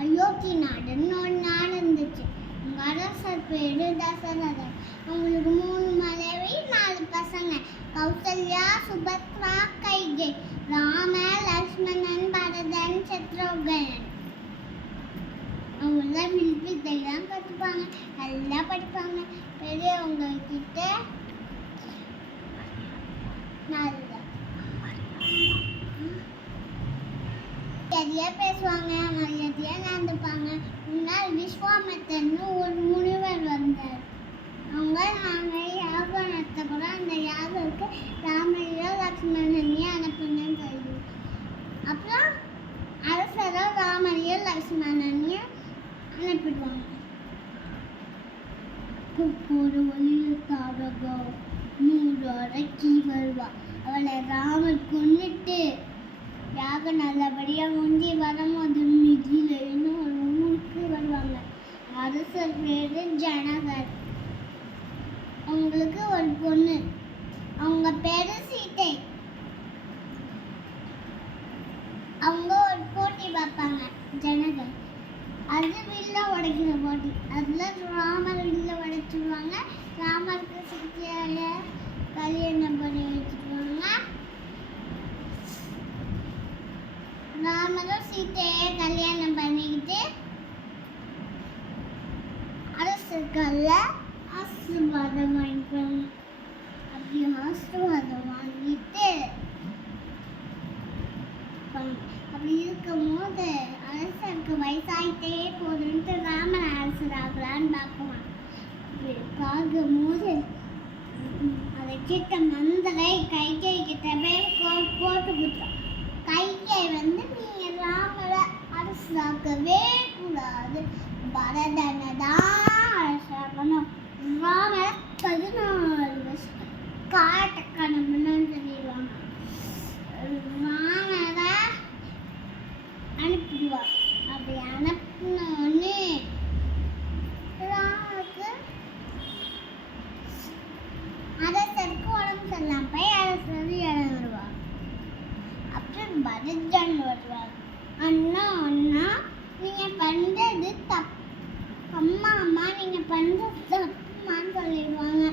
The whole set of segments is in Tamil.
அயோத்தி நாடுன்னு ஒரு நாடு இருந்துச்சு. உங்க அரசர் பேரு தசரதர். அவங்களுக்கு 3 மனைவி 4 பசங்க. கௌசல்யா, சுபத்ரா, கைகை. ராம, லக்ஷ்மணன், பரதன், சத்ருகன். அவங்க வில்வித்தைலாம் கற்றுப்பாங்க, நல்லா படிப்பாங்க. பெரியவங்க கிட்ட மரியாதையா பேசுவாங்க, மரியாதையா நடந்துப்பாங்க. முன்னால் விஸ்வாமித்திரன்னு ஒரு முனிவர் வந்தார். அவங்க நாங்கள் யாகம் நடத்த கூட அந்த யாகத்துக்கு ராமரையோ லக்ஷ்மணனையோ அனுப்புங்கன்னு சொல்லி, அப்புறம் அரசரோ ராமரையோ லக்ஷ்மணனையோ அனுப்பிடுவாங்க. ஒரு வழியில் தாரகா 100 அரைக்கி வருவா. அவளை ராமர் கொன்னுட்டு யாகம் நல்லபடியாக முந்தி வரும்போது மிதியில இன்னும் ஒரு ஊருக்கு வருவாங்க. அரசர் பேரு ஜனகர். அவங்களுக்கு ஒரு பொண்ணு, அவங்க பேரு சீதை. அவங்க ஒரு போட்டி பார்ப்பாங்க ஜனகர். அது வில்ல உடைக்கிற போட்டி. அதுல ராமர் வில்ல உடைச்சிருவாங்க. ராமருக்கு சீதையால கல்யாணம் பண்ணி வச்சுருவாங்க. ராமரும் சீதையை கல்யாணம் பண்ணிக்கிட்டு அரசர்கள ஆசீர்வாதம் வாங்கிப்பாங்க. அப்படி ஆசீர்வாதம் வாங்கிட்டு அப்படி இருக்கும்போது அரசருக்கு வயசாயிட்டே போதுன்ட்டு ராமன் அரசராகலான்னு பார்க்கலாம். அப்படி பார்க்கும்போது அதை கிட்ட மந்தரை கைகை கிட்ட போய் போட்டு கொடுத்தோம். கைகை நீங்க ராமரை அரசாக்கவே கூடாது, பரதனை தான் அரசாக்கணும். ராமரை 14 வருஷம் காட்டக்கணும்னு சொல்லிடுவாங்க. ராமரை அனுப்பிடுவார். அப்படி அனுப்பினோன்னு ராமருக்கு அரசருக்கு உடம்பு சரியில்லாம போய் அரசர் இறந்துருவார். அப்புறம் பரதன் வருவார். அண்ணா அண்ணா நீங்க பண்றது தப்பு, அம்மா அம்மா நீங்க பண்றது தப்புமான்னு சொல்லிடுவாங்க.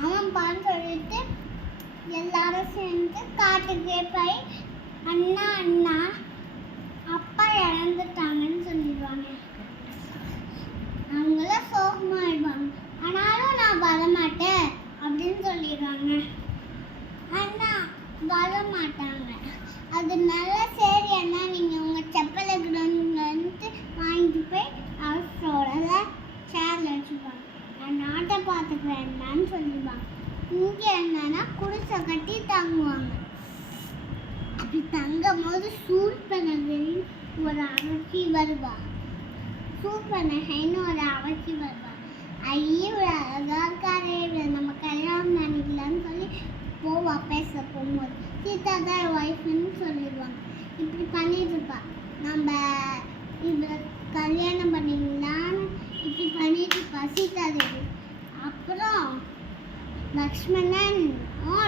ஆமாப்பான்னு சொல்லிட்டு எல்லாரும் சேர்ந்து காட்டுக்கே போய் அண்ணா அண்ணா அப்பா இறந்துட்டாங்கன்னு சொல்லிடுவாங்க. அவங்கள சோகமாயிடுவாங்க. ஆனாலும் நான் வரமாட்டேன் அப்படின்னு சொல்லிடுவாங்க. அண்ணா வரமாட்டாங்க. அதனால சரி அண்ணா நீங்க உங்க செப்பலை கிரௌண்ட்லேருந்து வாங்கிட்டு போய் அரசோட சேர்ல வச்சுப்பாங்க. நான் நாட்டை பார்த்துக்கிறேன்னான்னு சொல்லிடுவாங்க. இங்கே என்னன்னா குடிசை கட்டி தங்குவாங்க. அப்படி தங்கும் போது சூர்பனகைன்னு ஒரு அரசி வருவா. சூர்பனகைன்னு ஒரு அரசி வருவா. ஐயே ஒரு அழகா இருக்காரே, நம்ம கல்யாணம் பண்ணிக்கலான்னு சொல்லி போவா. பேச போகும்போது சீதா தான் ஒய்ஃப்னு சொல்லிடுவாங்க. இப்படி பண்ணிட்டு இருப்பா. நம்ம இவரை கல்யாணம் பண்ணிக்கலான்னு இப்படி பண்ணிட்டு இருப்பா சீதா தேவி. அப்புறம் லக்ஷ்மணன்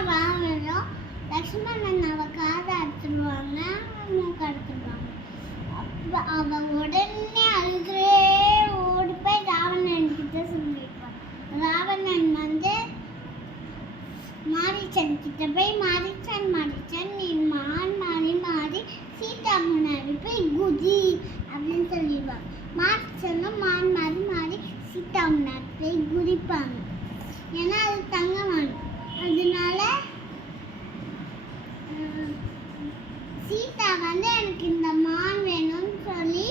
ராமரும் லக்ஷ்மணன் அவ காதை அறுத்துடுவாங்க, மூக்க அறுத்துடுவாங்க. அப்போ அவ உடனே அழுகிறே ஓடி போய் ராவணன் கிட்ட சொல்லியிருப்பான். ராவணன் மாரிச்சன் கிட்ட போய் மாரிச்சன் நீ மாறி சீதா முன்னாடி போய் குதி அப்படின்னு சொல்லிடுவாங்க. மாரிச்சனும் மாறி சீதா முன்னாடி போய் குதிப்பாங்க. ஏன்னா அது தங்கமான. அதனால சீதா எனக்கு இந்த மான் வேணும்னு சொல்லி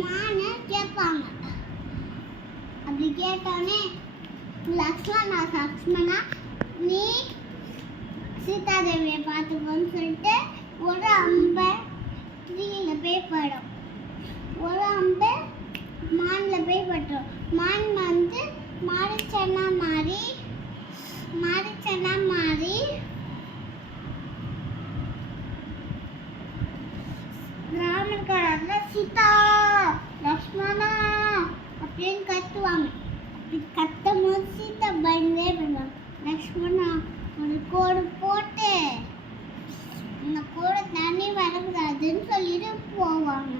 மானை கேட்பாங்க. அப்படி கேட்டோடனே லக்ஷ்மணா நீ சீதாதேவியை பார்த்துக்கோன்னு சொல்லிட்டு ஒரு அம்பை ட்ரீல போய் படும், ஒரு அம்பை மானில் போய் பட்டுரும். மான் மாரிச்சனா மாறி ராமர்காரர்ல சீதா லக்ஷ்மணா அப்படின்னு கத்துவாங்க. அப்படி கத்தும் போது சீதா பயந்தே போயிடுவாங்க. லக்ஷ்மணா ஒரு கோடு போட்டு அந்த கோடை தண்ணி வரக்கூடாதுன்னு சொல்லிட்டு போவாங்க.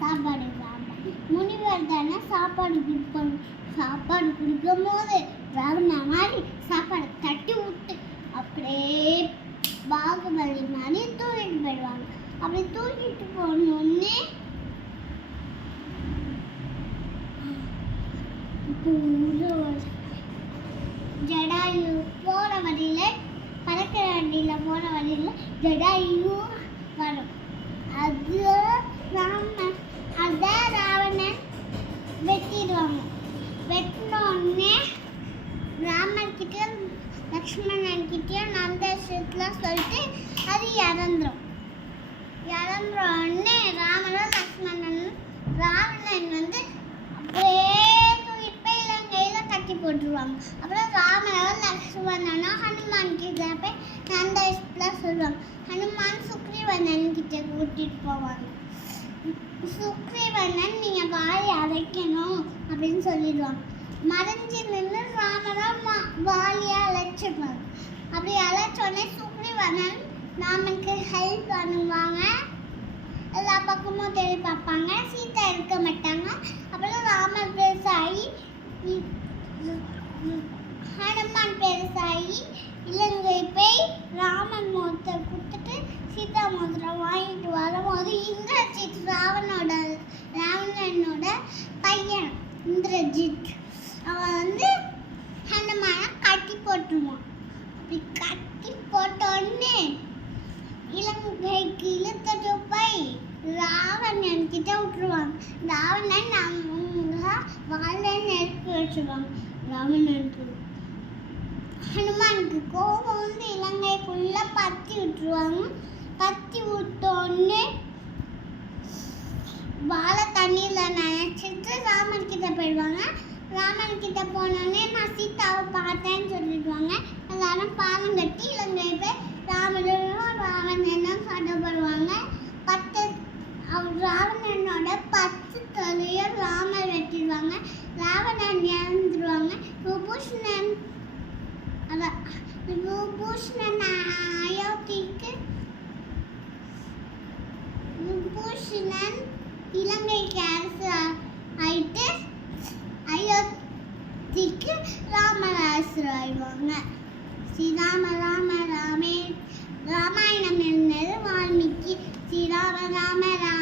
சாப்பாடு சாப்பிட்டான். முனிவர் தானே சாப்பாடு கொடுப்பாங்க. சாப்பாடு கொடுக்கும் போது ராவணன் மாதிரி சாப்பாடை தட்டி விட்டு அப்படியே பாகுபலி மாதிரி தூக்கிட்டு போயிடுவாங்க. அப்படி தூக்கிட்டு போனோடனே ஜடாயு போற வழியில, பறக்கிற வண்டியில போற வழியில ஜடாயு வரும். அது ராவணன் வெட்டிடுவாங்க. வெட்டினோடனே ராமன் கிட்ட லக்ஷ்மணன் கிட்டயும் நந்த விஷயத்துலாம் சொல்லிட்டு அது இறந்துடும். இறந்துடனே ராமனும் லக்ஷ்மணனும் ராவணன் வந்து அப்படியே தூக்கிட்டு போய் இலங்கையில கட்டி போட்டுருவாங்க. அப்புறம் ராமனும் லக்ஷ்மணனும் ஹனுமான் கிட்ட போய் நந்த விஷயத்துலாம் சொல்லுவாங்க. ஹனுமான் சுக்ரீவனன் கிட்ட கூட்டிட்டு போவாங்க. சுக்ரீவனன் நீங்க வாயை அழைக்கணும் அப்படின்னு சொல்லிடுவாங்க. மறைஞ்சு நின்று ராமனும் வாலியை அழைச்சிடுவாங்க. அப்படி அழைச்சோடனே சுக்ரீவனன் ராமனுக்கு ஹெல்ப் பண்ணுவாங்க. எல்லா பக்கமும் தேடி பார்ப்பாங்க. சீதா இருக்க மாட்டாங்க. அப்புறம் ராமன் பெருசாகி ஹனுமான் பெருசாகி இலங்கை போய் ராமன் மோதிரத்தை கொடுத்துட்டு சீதா மோதிரம் வாங்கிட்டு வரும்போது இந்திரஜித் ராவணனோட பையன் இந்திரஜித் அவன் வந்து ஹனுமானை கட்டி போட்டுருவான். அப்படி கட்டி போட்டோடனே இலங்கைக்கு இழுத்துட்டு போய் ராவணன் கிட்ட விட்டுருவாங்க. ராவணன் அவங்க வாழ நெருப்பி வச்சுருவாங்க. ராவணனுக்கு ஹனுமானுக்கு கோபம் வந்து இலங்கை ஃபுல்லாக பற்றி விட்டுருவாங்க. பற்றி விட்டோடனே வாழை தண்ணியில் நினச்சிட்டு ராமன் கிட்ட போயிடுவாங்க. ராமன் கிட்ட போனோடனே நான் சீதாவை பார்த்தேன்னு சொல்லிடுவாங்க. எல்லாரும் பாலம் கட்டி இலங்கை போய் ராவணனும் சண்டைப்படுவாங்க. ராவணனோட 10 தலையும் ராமர் வெட்டிடுவாங்க. ராவணன் இறந்துருவாங்க. விபூஷணன் அயோத்திக்கு விபூஷணன் இலங்கைக்கு அரசு ஆயிட்டு அயோத்திக்கு ராமர் அரசு ஆயிடுவாங்க. ஸ்ரீராம ராம ராமே ராமாயணம் எழுந்தது வால்மீகி. ஸ்ரீராம ராம ராம